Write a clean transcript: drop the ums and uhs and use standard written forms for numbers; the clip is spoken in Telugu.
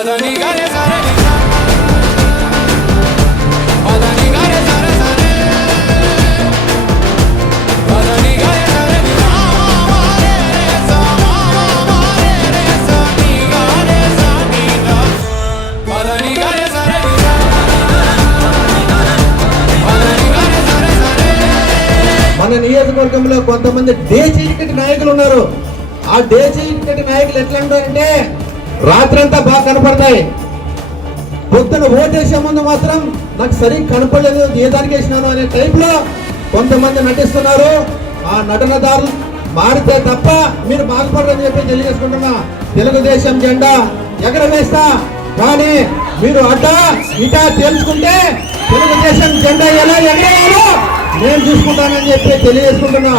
మన నియోజకవర్గంలో కొంతమంది దేశీయ నాయకులు ఉన్నారు. ఆ దేశీయ నాయకులు ఎట్లా ఉంటారంటే రాత్రంతా బాగా కనపడతాయి, పొద్దున ఓటేసే ముందు మాత్రం నాకు సరిగ్గా కనపడలేదు, ఏ దానికి వేసినాను అనే టైప్లో కొంతమంది నటిస్తున్నారు. ఆ నటనదారులు మారితే తప్ప మీరు బాగుపడరని చెప్పి తెలియజేసుకుంటున్నా. తెలుగుదేశం జెండా ఎగరవేస్తా, కానీ మీరు అడ్డా ఇటా తెలుసుకుంటే తెలుగుదేశం జెండా ఎలా ఎగరేయాలో నేను చూసుకుంటానని చెప్పి తెలియజేసుకుంటున్నా.